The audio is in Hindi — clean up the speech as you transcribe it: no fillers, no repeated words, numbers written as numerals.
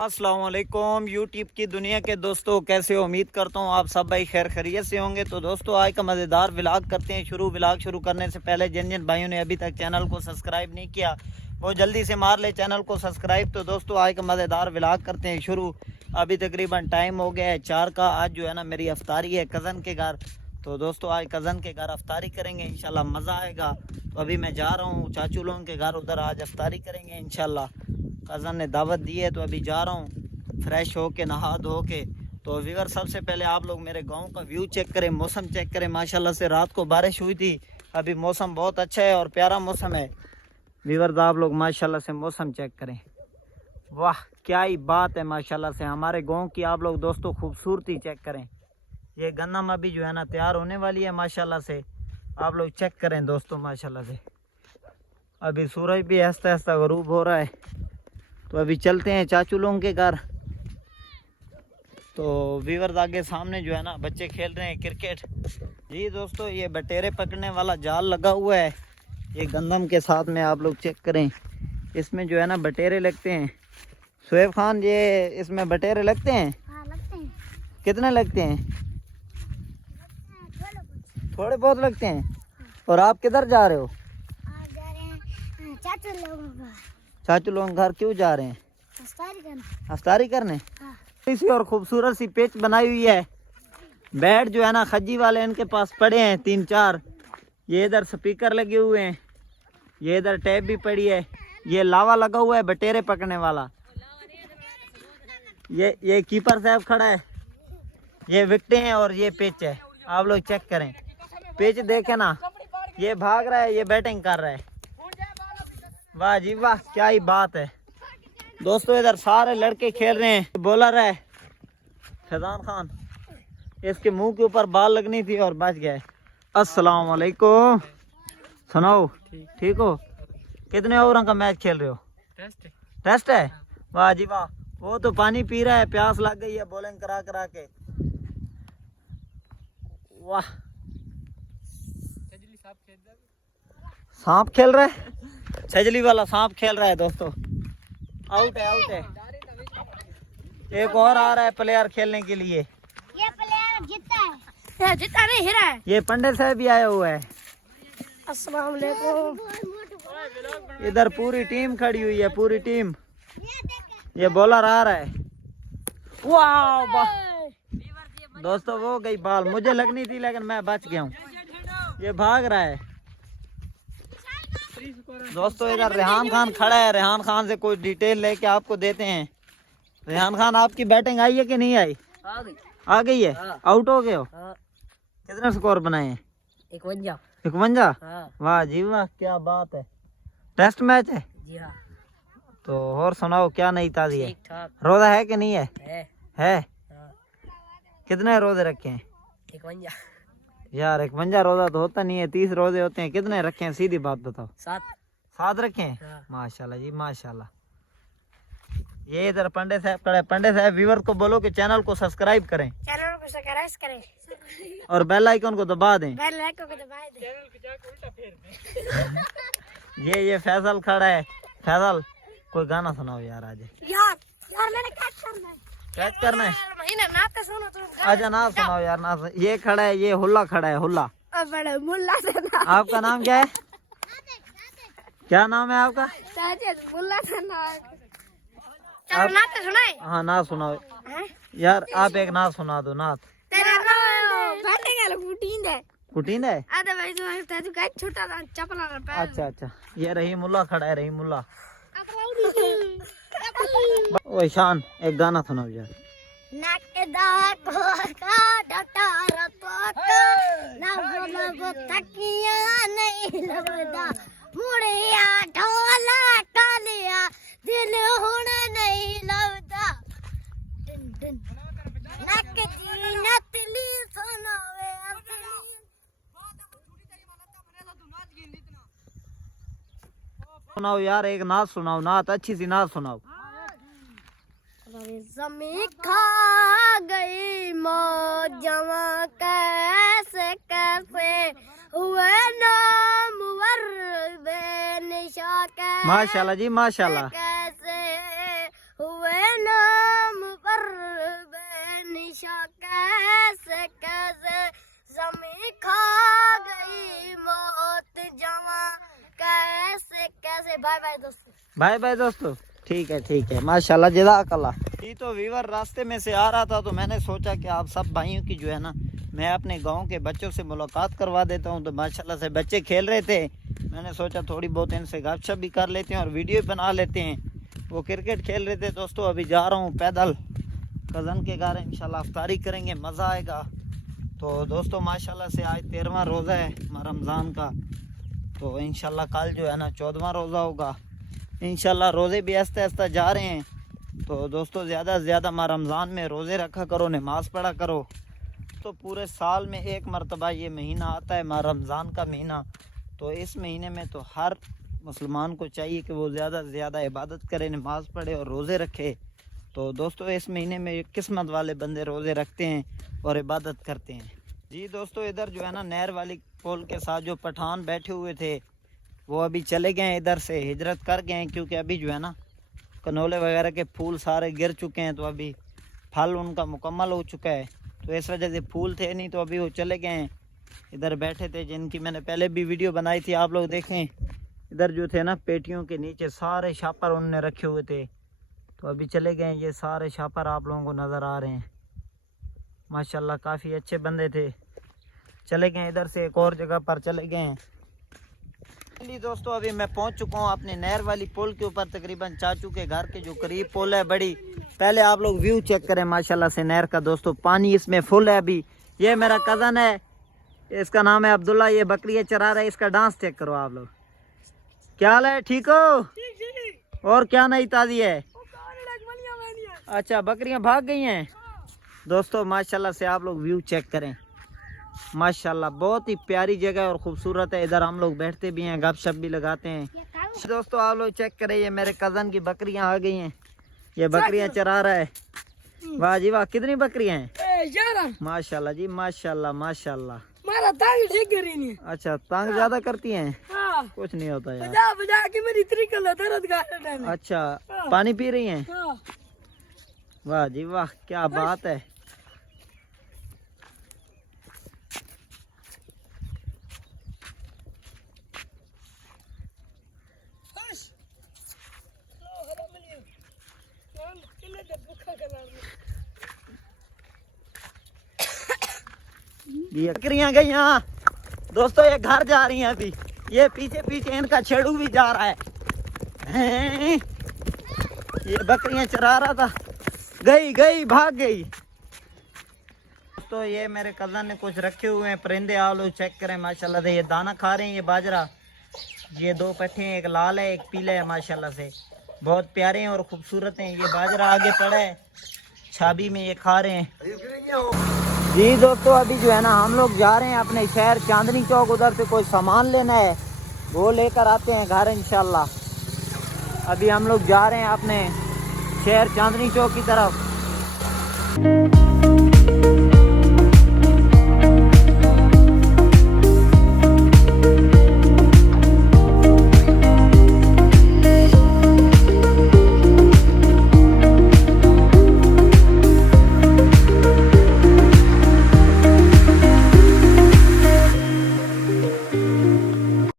अस्सलाम वालेकुम यूट्यूब की दुनिया के दोस्तों, कैसे हो? उम्मीद करता हूँ आप सब भाई खैर खैरियत से होंगे। तो दोस्तों आज का मज़ेदार व्लॉग करते हैं शुरू। व्लॉग शुरू करने से पहले जिन जिन भाइयों ने अभी तक चैनल को सब्सक्राइब नहीं किया वो जल्दी से मार ले चैनल को सब्सक्राइब। तो दोस्तों आज का मज़ेदार व्लॉग करते हैं शुरू। अभी तकरीबन टाइम हो गया है 4 का। आज जो है ना मेरी अफ्तारी है कज़न के घर। तो दोस्तों आज कज़न के घर अफ्तारी करेंगे, इंशाल्लाह मज़ा आएगा। तो अभी मैं जा रहा हूँ चाचू लोगों के घर, उधर आज अफ्तारी करेंगे इंशाल्लाह। कज़न ने दावत दी है तो अभी जा रहा हूँ फ्रेश हो के नहा धो के। तो व्यूअर सबसे पहले आप लोग मेरे गांव का व्यू चेक करें, मौसम चेक करें। माशाल्लाह से रात को बारिश हुई थी, अभी मौसम बहुत अच्छा है और प्यारा मौसम है। व्यूअर आप लोग माशाल्लाह से मौसम चेक करें, वाह क्या ही बात है माशाल्लाह से। हमारे गाँव की आप लोग दोस्तों खूबसूरती चेक करें। ये गन्नम अभी जो है ना तैयार होने वाली है माशाल्लाह से, आप लोग चेक करें दोस्तों माशाल्लाह से। अभी सूरज भी आहिस्ता आहिस्ता गरूब हो रहा है। तो अभी चलते हैं चाचू लोगों के घर। तो व्यूअर्स आगे सामने जो है ना बच्चे खेल रहे हैं क्रिकेट। जी दोस्तों ये बटेरे पकड़ने वाला जाल लगा हुआ है, ये गंदम के साथ में आप लोग चेक करें। इसमें जो है ना बटेरे लगते हैं। शुएब खान ये इसमें बटेरे लगते हैं? हाँ, लगते हैं। कितने लगते हैं? थोड़े बहुत लगते हैं। और आप किधर जा रहे हो? आप जा रहे हैं चाचू लोगों का। चाचू लोगों के घर क्यों जा रहे हैं? अफ्तारी करना। अफ्तारी करने? हाँ। सी और खूबसूरत सी पिच बनाई हुई है। बैट जो है ना खज्जी वाले इनके पास पड़े हैं 3-4। ये इधर स्पीकर लगे हुए हैं, ये इधर टैब भी पड़ी है, ये लावा लगा हुआ है बटेरे पकड़ने वाला। ये कीपर साहब खड़ा है, ये विकेटें हैं और ये पिच है। आप लोग चेक करें, पिच देखे ना, ये भाग रहा है, ये बैटिंग कर रहा है। वाह जी वाह क्या ही बात है दोस्तों। इधर सारे लड़के खेल रहे हैं। बॉलर है फैजान खान, इसके मुंह के ऊपर बाल लगनी थी और बच गया है। अस्सलाम वालेकुम। सुनाओ ठीक हो? कितने ओवरों का मैच खेल रहे हो? टेस्ट है। वाह जी वाह। वो तो पानी पी रहा है, प्यास लग गई है बॉलिंग करा करा के। वाह सांप खेल रहा है, छजली वाला सांप खेल रहा है दोस्तों। आउट है, आउट है। एक और आ रहा है प्लेयर खेलने के लिए। ये प्लेयर जीता है, जीता नहीं हिरा है। ये पंडित साहब भी आया हुआ है। अस्सलाम वालेकुम। इधर पूरी टीम खड़ी हुई है, पूरी टीम। ये बॉलर आ रहा है। वाह वाह दोस्तों वो गई बाल, मुझे लगनी थी लेकिन मैं बच गया हूँ। ये भाग रहा है दोस्तों। इधर रेहान खान खड़ा है, रेहान खान से कोई डिटेल लेके आपको देते हैं। रेहान खान आपकी बैटिंग आई है कि नहीं आई? आ गई है। हाँ। आउट हो गए हो? हाँ। कितने स्कोर बनाए हैं? 51। 51। हाँ। वाह जी वाह क्या बात है। टेस्ट मैच है जी हाँ। तो और सुनाओ क्या नई ताज़ी है? ठीक ठाक रोजा है कि नहीं है? है। हाँ। कितने रोजे रखे हैं? 51। यार 51 रोजा तो होता नहीं है, 30 रोजे होते हैं। कितने रखे हैं सीधी बात बताओ? 7 रखे हैं। हाँ। माशाल्लाह जी माशाल्लाह। ये इधर पंडित साहब खड़े। पंडित साहब व्यूअर को बोलो कि चैनल को सब्सक्राइब करें चैनल को सब्सक्राइब करें और बेल आइकन को दबा दें। बेल आइकन को दबा दें। ये फैसल खड़ा है। फैसल कोई गाना सुनाओ यार आज। यार यार मैंने कैच करना है। कैच करना है? महीना नाते सुनो तुम। अच्छा ना सुनाओ यार ना। ये खड़ा है, ये हुल्ला खड़ा है, हुल्ला। अब बड़े मुल्ला से ना। आपका नाम क्या है? क्या नाम है आपका? साजिद मुल्ला से ना। चलो नाते सुनाए। हाँ ना सुनाओ हैं? यार, आप एक नात सुना दो। नात तेरा नाम बैठे गया कुटीन है। कुटीन है? आधे भाई तू कैच छोटा था चपला ना पैर। अच्छा अच्छा। ये रहीमुल्ला खड़ा है, रहीमुल्ला। ओ ईशान एक गाना सुनाओ यार। नाकेदार कोका डटारा कोका ना बोलो तकिया नहीं लगदा मुड़िया ढोला कालिया दिल हुण नहीं लगदा नक दी नतली सुनावे सुनाओ यार एक नात सुनाओ, नात अच्छी सी नात सुनाओ। ज़मीं खा गई मौजमा कैसे कैसे हुए नाम वर बेनिशा कैसे माशाल्लाह जी माशाल्लाह। कैसे हुए नाम बाय बाय दोस्तों। ठीक है माशाल्लाह जज़ाकल्लाह। ये तो वीवर रास्ते में से आ रहा था तो मैंने सोचा कि आप सब भाइयों की जो है ना मैं अपने गांव के बच्चों से मुलाकात करवा देता हूं। तो माशाल्लाह से बच्चे खेल रहे थे, मैंने सोचा थोड़ी बहुत इनसे गपशप भी कर लेते हैं और वीडियो बना लेते हैं। वो क्रिकेट खेल रहे थे दोस्तों। अभी जा रहा हूँ पैदल कज़न के घर, इंशाल्लाह अफ्तारी करेंगे, मज़ा आएगा। तो दोस्तों माशाल्लाह से आज 13वां रोज़ा है रमज़ान का। तो इंशाल्लाह कल जो है ना 14वां रोज़ा होगा। इंशाल्लाह रोज़े भी आहिस्ता आहिस्ता जा रहे हैं। तो दोस्तों ज़्यादा से ज़्यादा माह रमज़ान में रोज़े रखा करो, नमाज़ पढ़ा करो। तो पूरे साल में एक मरतबा ये महीना आता है माह रमज़ान का महीना। तो इस महीने में तो हर मुसलमान को चाहिए कि वो ज़्यादा से ज़्यादा इबादत करे, नमाज़ पढ़े और रोज़े रखे। तो दोस्तों इस महीने में किस्मत वाले बंदे रोज़े रखते हैं और इबादत करते हैं। जी दोस्तों इधर जो है ना नहर वाली पुल के साथ जो पठान बैठे हुए थे वो अभी चले गए, इधर से हिजरत कर गए हैं। क्योंकि अभी जो है ना कनोले वगैरह के फूल सारे गिर चुके हैं। तो अभी फल उनका मुकम्मल हो चुका है। तो इस वजह से फूल थे नहीं, तो अभी वो चले गए हैं। इधर बैठे थे जिनकी मैंने पहले भी वीडियो बनाई थी, आप लोग देखें। इधर जो थे ना पेटियों के नीचे सारे शापर उन्होंने रखे हुए थे। तो अभी चले गए, ये सारे शापर आप लोगों को नज़र आ रहे हैं। माशाल्लाह काफ़ी अच्छे बंदे थे, चले गए इधर से एक और जगह पर चले गए हैं। दोस्तों अभी मैं पहुंच चुका हूं अपने नहर वाली पुल के ऊपर, तकरीबन चाचू के घर के जो करीब पुल है बड़ी। पहले आप लोग व्यू चेक करें माशाल्लाह से नहर का। दोस्तों पानी इसमें फुल है। अभी ये मेरा कज़न है, इसका नाम है अब्दुल्ला, ये बकरियाँ चरा रहा है। इसका डांस चेक करो आप लोग। क्या हाल है, ठीक हो? और क्या नई ताज़ी है? अच्छा बकरियाँ भाग गई हैं। दोस्तों माशाल्लाह से आप लोग व्यू चेक करें, माशाल्लाह बहुत ही प्यारी जगह और खूबसूरत है। इधर हम लोग बैठते भी हैं, गपशप भी लगाते हैं। दोस्तों आप लोग चेक करें, ये मेरे कज़न की बकरियां आ गई हैं। ये बकरियां चरा रहा है। वाह जी वाह, कितनी बकरियां हैं? माशाल्लाह जी माशाल्लाह माशाल्लाह। अच्छा तंग ज्यादा करती हैं? हाँ। कुछ नहीं होता यार। बजा बजा के मेरी दर्द। अच्छा पानी पी रही हैं? हाँ। वाह जी वाह, क्या बात है। बकरियां गई यहाँ दोस्तों, ये घर जा रही हैं। अभी ये पीछे पीछे इनका छेड़ू भी जा रहा है। ये बकरियां चरा रहा था, गई भाग गई। तो ये मेरे कज़न ने कुछ रखे हुए हैं परिंदे, आप लोग चेक करें माशाल्लाह से। ये दाना खा रहे हैं, ये बाजरा। ये दो पट्टे हैं, एक लाल है एक पीला है। माशाल्लाह से बहुत प्यारे हैं और खूबसूरत हैं। ये बाजरा आगे पड़ा है छाबी में, ये खा रहे हैं। जी दोस्तों अभी जो है ना हम लोग जा रहे हैं अपने शहर चांदनी चौक। उधर से कोई सामान लेना है, वो लेकर आते हैं घर इंशाल्लाह। अभी हम लोग जा रहे हैं अपने शहर चांदनी चौक की तरफ।